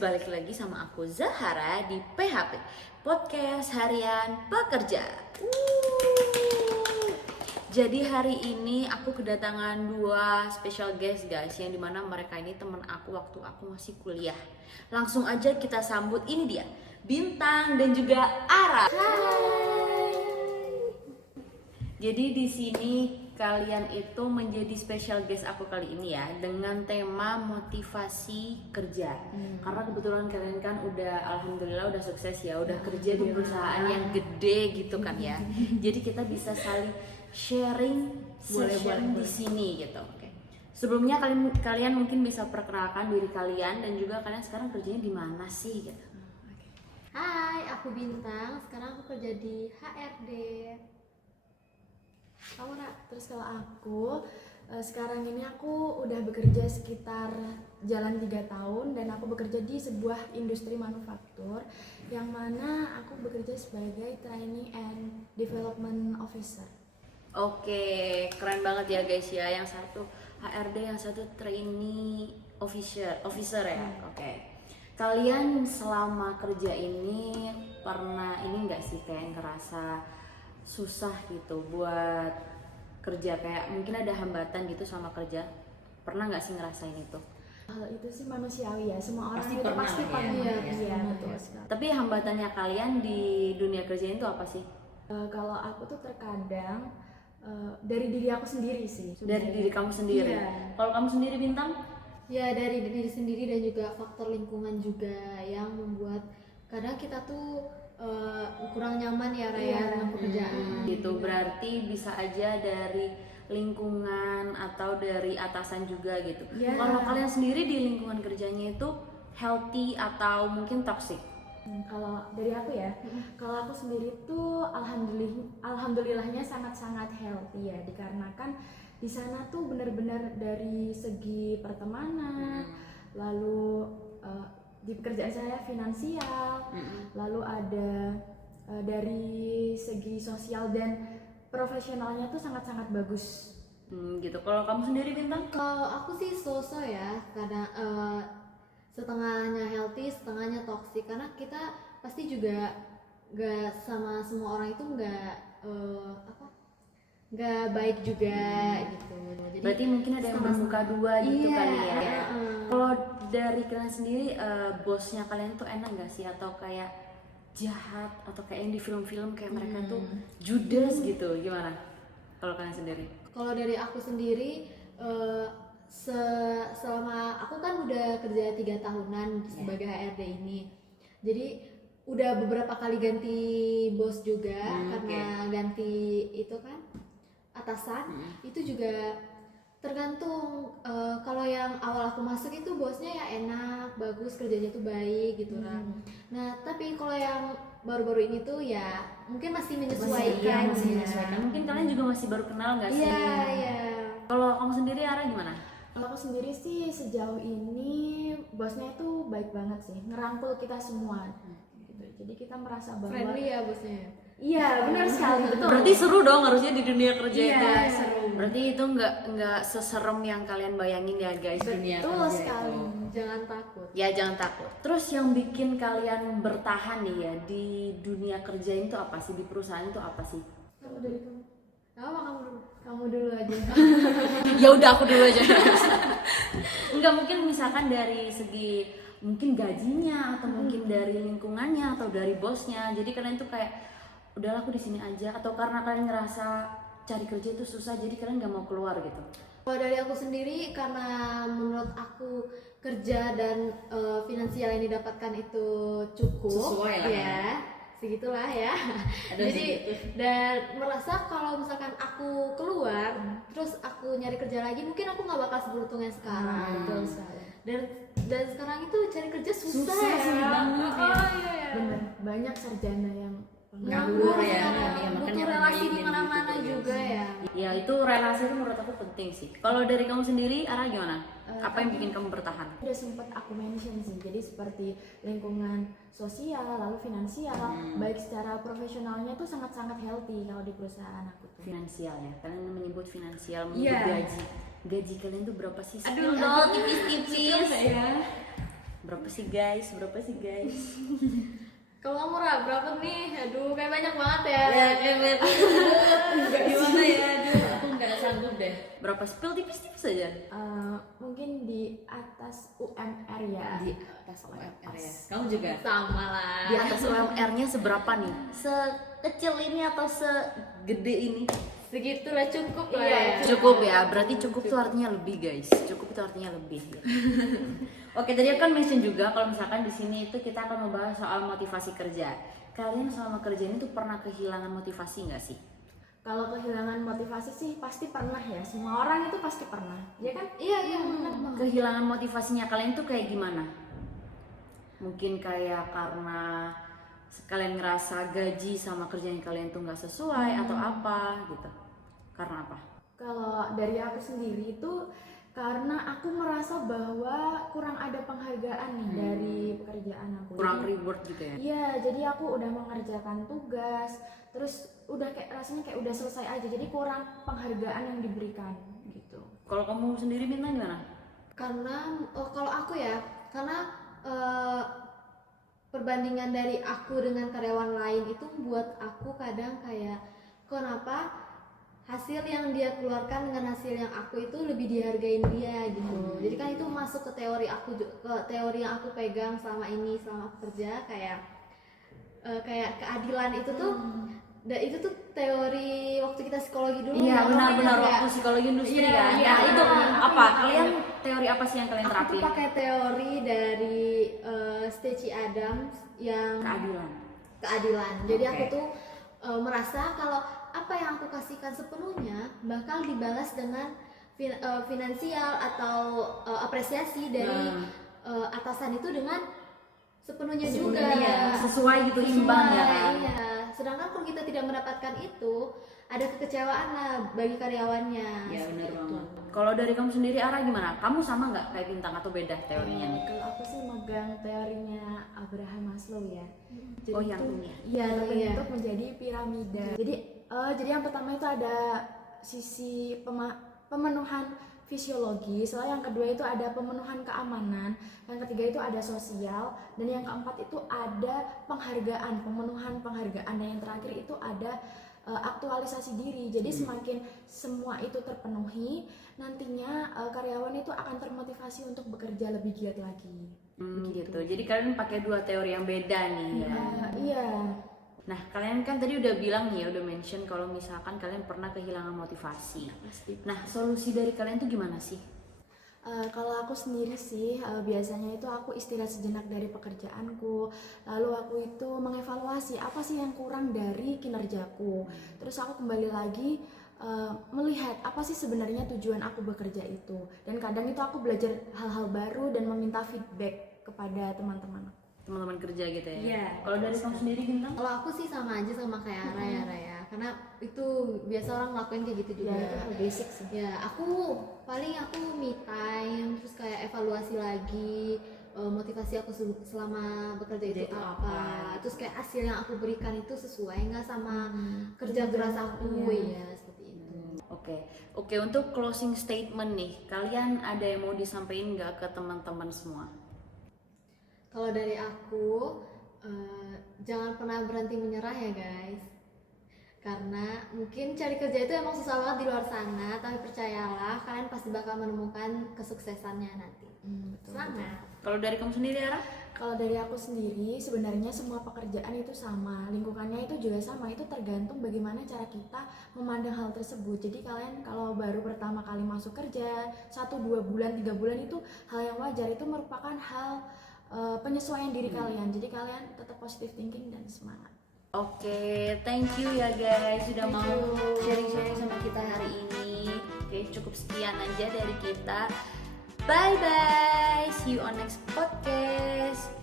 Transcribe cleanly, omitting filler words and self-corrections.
balik lagi sama aku Zahara di PHP Podcast Harian Pekerja. Jadi hari ini aku kedatangan dua special guest guys, yang dimana mereka ini teman aku waktu aku masih kuliah. Langsung aja kita sambut, ini dia Bintang dan juga Ara. Hai. Jadi di sini kalian itu menjadi special guest aku kali ini ya, dengan tema motivasi kerja. Karena kebetulan kalian kan udah alhamdulillah udah sukses ya, udah kerja di perusahaan yang gede gitu kan ya. Jadi kita bisa saling sharing session di sini gitu. Oke. Sebelumnya kalian mungkin bisa perkenalkan diri kalian dan juga kalian sekarang kerjanya di mana sih gitu. Hai, aku Bintang. Sekarang aku kerja di HRD. Kamu terus kalau aku sekarang ini aku udah bekerja sekitar jalan 3 tahun dan aku bekerja di sebuah industri manufaktur yang mana aku bekerja sebagai training and development officer. Oke, keren banget ya guys ya. Yang satu HRD, yang satu trainee officer ya. Oke. Kalian selama kerja ini pernah ini enggak sih kayak ngerasa susah gitu buat kerja, kayak mungkin ada hambatan gitu sama kerja? Pernah nggak sih ngerasain itu? Hal itu sih manusiawi ya, semua orang Pasti itu pernah pasti ya. pernah. Iya, Betul sekali. Tapi hambatannya kalian di dunia kerja itu apa sih? Kalau aku tuh terkadang dari diri aku sendiri sih. Dari diri kamu sendiri. Iya. Kalau kamu sendiri Bintang? Ya dari diri sendiri dan juga faktor lingkungan juga yang membuat kadang kita tuh kurang nyaman ya Raya dengan pekerjaan. Gitu, berarti bisa aja dari lingkungan atau dari atasan juga gitu. Yeah. Kalau kalian sendiri di lingkungan kerjanya itu healthy atau mungkin toxic? Kalau dari aku ya, kalau aku sendiri tuh alhamdulillahnya sangat-sangat healthy ya, dikarenakan di sana tuh benar-benar dari segi pertemanan, lalu di pekerjaan saya finansial, lalu ada dari segi sosial dan profesionalnya tuh sangat-sangat bagus. Gitu. Kalau kamu sendiri Bintang? Kalau aku sih so-so ya, kadang setengahnya healthy, setengahnya toxic, karena kita pasti juga nggak sama semua orang itu nggak baik juga gitu. Jadi Berarti mungkin ada yang bermuka dua gitu iya, kali ya. Kalau dari kalian sendiri bosnya kalian tuh enak nggak sih, atau kayak jahat, atau kayak yang di film-film kayak mereka tuh judes gitu, gimana? Kalau kalian sendiri? Kalau dari aku sendiri selama aku kan udah kerja 3 tahunan sebagai HRD ini, jadi udah beberapa kali ganti bos juga karena ganti itu kan atasan. Itu juga tergantung. Kalau yang awal aku masuk itu bosnya ya enak, bagus, kerjanya tuh baik gitu kan. Nah tapi kalau yang baru-baru ini tuh ya mungkin masih menyesuaikan. Mungkin kalian juga masih baru kenal nggak sih? Iya. Kalau kamu sendiri Ara gimana? Kalau aku sendiri sih sejauh ini bosnya itu baik banget sih, ngerangkul kita semua gitu. Jadi kita merasa bahwa Friendly ya bosnya. iya benar sekali, betul. Berarti seru dong harusnya di dunia kerja Iya, itu. seru. Berarti itu nggak seserem yang kalian bayangin ya guys, dunia Betul kerja sekali. itu. Jangan takut. Ya jangan takut. Terus yang bikin kalian bertahan nih ya di dunia kerja itu apa sih, di perusahaan itu apa sih? Kalau dari kamu? Kamu dulu. Kamu dulu aja. Ya udah aku dulu aja. Enggak, mungkin misalkan dari segi mungkin gajinya, atau mungkin dari lingkungannya, atau dari bosnya. Jadi kalian tuh kayak udahlah aku di sini aja, atau karena kalian ngerasa cari kerja itu susah jadi kalian nggak mau keluar gitu. Kalau dari aku sendiri, karena menurut aku kerja dan finansial yang didapatkan itu cukup, Sesuai lah ya segitulah ya. Ada Jadi dan merasa kalau misalkan aku keluar terus aku nyari kerja lagi, mungkin aku nggak bakal seberuntung yang sekarang. Betul sekali. Dan sekarang itu cari kerja susah ya. Susah banget ya. Iya. Benar, banyak sarjana yang Nganggur ya, sekarang, ya, makanya butuh relasi pemain di mana-mana gitu, juga ya. Ya itu relasi itu menurut aku penting sih. Kalau dari kamu sendiri Ara gimana? Apa yang bikin kamu bertahan? udah sempat aku mention sih, jadi seperti lingkungan sosial lalu finansial, baik secara profesionalnya tuh sangat-sangat healthy kalau di perusahaan aku tuh. Finansial ya, kalian menyebut finansial, menyebut Iya. gaji kalian tuh berapa sih? Aduh, Spill dong tipis-tipis. ya. Berapa sih guys? Kalau kamu Ra, berapa nih? Aduh, kayak banyak banget ya. Gimana ya? Aduh, aku nggak sanggup deh. Berapa? Spill tipis-tipis aja. Mungkin di atas UMR ya. Di atas UMR ya. Kamu juga? Sama lah. Di atas UMR-nya seberapa nih? Sekecil ini atau segede ini? Segitulah cukup lah Iya, ya. Cukup ya, berarti cukup itu artinya lebih guys. Cukup itu artinya lebih. Ya. Oke, tadi aku kan mention juga kalau misalkan di sini itu kita akan membahas soal motivasi kerja. Kalian selama kerja ini tuh pernah kehilangan motivasi nggak sih? Kalau kehilangan motivasi sih pasti pernah ya. Semua orang itu pasti pernah, ya kan? Iya, benar banget. Kehilangan motivasinya kalian tuh kayak gimana? Mungkin kayak karena kalian ngerasa gaji sama kerjaan kalian tuh nggak sesuai atau apa gitu? Karena apa? Kalau dari aku sendiri itu karena aku merasa bahwa kurang ada penghargaan nih dari pekerjaan aku. Kurang Jadi, reward gitu ya? iya, jadi aku udah mengerjakan tugas, terus udah kayak rasanya kayak udah selesai aja. Jadi kurang penghargaan yang diberikan gitu. Kalau kamu sendiri Bintang gimana? Karena kalau aku ya, karena perbandingan dari aku dengan karyawan lain itu membuat aku kadang kayak kenapa hasil yang dia keluarkan dengan hasil yang aku itu lebih dihargain dia gitu. Jadi kan itu masuk ke teori aku, ke teori yang aku pegang selama ini, selama aku kerja, kayak keadilan itu tuh itu tuh teori waktu kita psikologi dulu. Iya, benar-benar ya. waktu psikologi industri Iya, kan. iya, Nah, itu iya. apa? Kalian teori apa sih yang kalian Aku terapin? tuh pakai teori dari Stacey Adams yang keadilan. Jadi Oke. aku tuh merasa kalau apa yang aku kasihkan sepenuhnya bakal dibalas dengan finansial atau apresiasi dari atasan itu dengan sepenuhnya juga. Iya, sesuai gitu, imbang ya kan? Iya. Sedangkan kalau kita tidak mendapatkan itu, ada kekecewaan lah bagi karyawannya. Iya, benar Seperti itu. banget. Kalau dari kamu sendiri Ara gimana? Kamu sama nggak kayak Bintang atau beda teorinya nih? Kalau aku sih megang teorinya Abraham Maslow ya. Jadi Oh, yang itu- ini ya? Iya, Oh, terbentuk menjadi piramida. Jadi yang pertama itu ada sisi pemenuhan fisiologi, soalnya yang kedua itu ada pemenuhan keamanan, yang ketiga itu ada sosial, dan yang keempat itu ada penghargaan, pemenuhan penghargaan, dan yang terakhir itu ada aktualisasi diri. Jadi semakin semua itu terpenuhi, nantinya karyawan itu akan termotivasi untuk bekerja lebih giat lagi. Gitu. Jadi kalian pakai dua teori yang beda nih ya. Iya. Nah, kalian kan tadi udah bilang nih ya, udah mention kalau misalkan kalian pernah kehilangan motivasi. Pasti. Nah, solusi dari kalian tuh gimana sih? Kalau aku sendiri sih biasanya itu aku istirahat sejenak dari pekerjaanku, lalu aku itu mengevaluasi apa sih yang kurang dari kinerjaku, terus aku kembali lagi melihat apa sih sebenarnya tujuan aku bekerja itu, dan kadang itu aku belajar hal-hal baru dan meminta feedback kepada teman-teman aku. Teman-teman kerja gitu ya? Iya. Kalau dari kamu sendiri Bintang? Kalau aku sih sama aja sama kayak Ara ya, Raya. Karena itu biasa orang ngelakuin kayak gitu juga. Ya itu hal basic sih. Ya, aku me time, terus kayak evaluasi lagi motivasi aku selama bekerja itu apa. Terus kayak hasil yang aku berikan itu sesuai nggak sama kerja keras aku ya, seperti itu. Oke, untuk closing statement nih, kalian ada yang mau disampaikan nggak ke teman-teman semua? Kalau dari aku, jangan pernah berhenti menyerah ya guys. Karena mungkin cari kerja itu emang susah banget di luar sana, tapi percayalah kalian pasti bakal menemukan kesuksesannya nanti. Semangat. Kalau dari kamu sendiri Ara? Kalau dari aku sendiri, sebenarnya semua pekerjaan itu sama, lingkungannya itu juga sama, itu tergantung bagaimana cara kita memandang hal tersebut. Jadi kalian kalau baru pertama kali masuk kerja, 1-2 bulan, 3 bulan itu hal yang wajar, itu merupakan hal penyesuaian diri kalian. Jadi kalian tetap positive thinking dan semangat. Oke, thank you ya guys sudah mau sharing-sharing sama kita hari ini. Oke, cukup sekian aja dari kita. Bye bye. See you on next podcast.